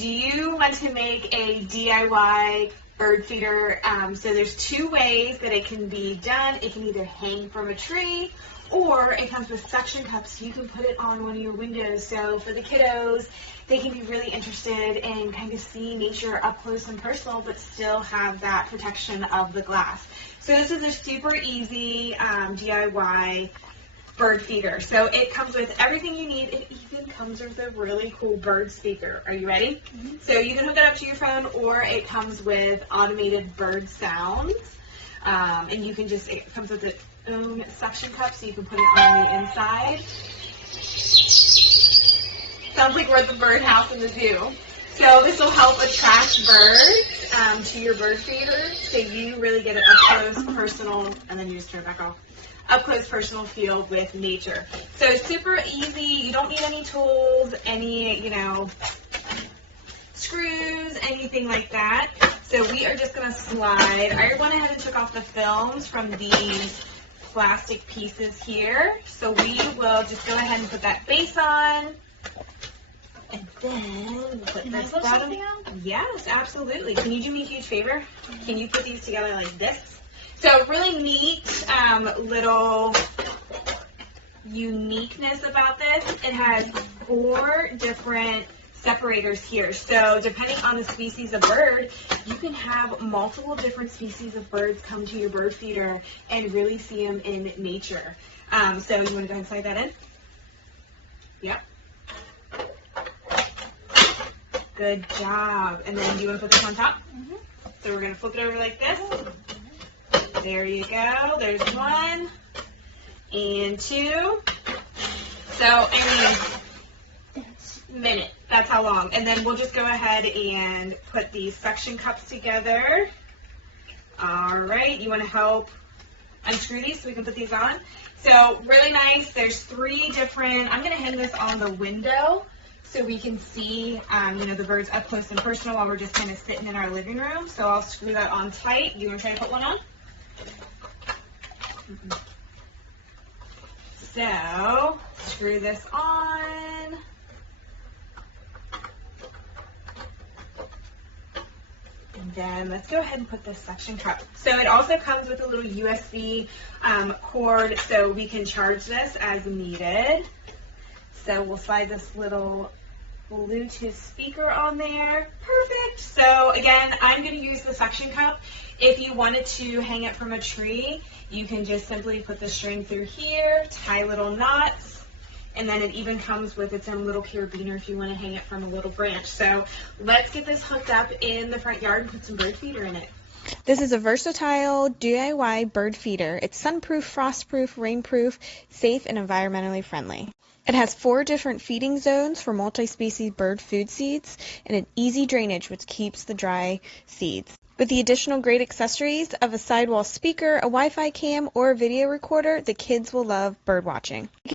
do you want to make a DIY bird feeder? So there's two ways that it can be done. It can either hang from a tree, or it comes with suction cups, so you can put it on one of your windows. So for the kiddos, they can be really interested in kind of seeing nature up close and personal, but still have that protection of the glass. So this is a super easy DIY bird feeder. So it comes with everything you need. It even comes with a really cool bird speaker. Are you ready? Mm-hmm. So you can hook it up to your phone, or it comes with automated bird sounds. And you can just, it comes with its own suction cup, so you can put it on the inside. Sounds like we're at the birdhouse in the zoo. So this will help attract birds to your bird feeder, so you really get an up close, personal, and then you just turn it back off. Up close, personal feel with nature. So super easy. You don't need any tools, any, screws, anything like that. So we are just going to slide. I went ahead and took off the films from these plastic pieces here. So we will just go ahead and put that base on. And then we'll put this bottom. Yes, absolutely. Can you do me a huge favor? Can you put these together like this? So really neat little uniqueness about this. It has 4 different separators here. So depending on the species of bird, you can have multiple different species of birds come to your bird feeder and really see them in nature. So you want to go ahead and slide that in? Yep. Good job. And then do you want to put this on top? Mm-hmm. So we're going to flip it over like this. There you go. There's 1 and 2. So, minute. That's how long. And then we'll just go ahead and put these suction cups together. All right. You want to help unscrew these so we can put these on? So really nice. There's 3 different. I'm going to hang this on the window so we can see, the birds up close and personal while we're just kind of sitting in our living room. So I'll screw that on tight. You want to try to put one on? So screw this on. And then let's go ahead and put this suction cup. So it also comes with a little USB cord, so we can charge this as needed. So we'll slide this little Bluetooth speaker on there. Perfect. So again, I'm going to use the suction cup. If you wanted to hang it from a tree, you can just simply put the string through here, tie little knots, and then it even comes with its own little carabiner if you want to hang it from a little branch. So let's get this hooked up in the front yard and put some bird feeder in it. This is a versatile DIY bird feeder. It's sunproof, frostproof, rainproof, safe, and environmentally friendly. It has 4 different feeding zones for multi-species bird food seeds and an easy drainage which keeps the dry seeds. With the additional great accessories of a sidewall speaker, a Wi-Fi cam, or a video recorder, the kids will love bird watching.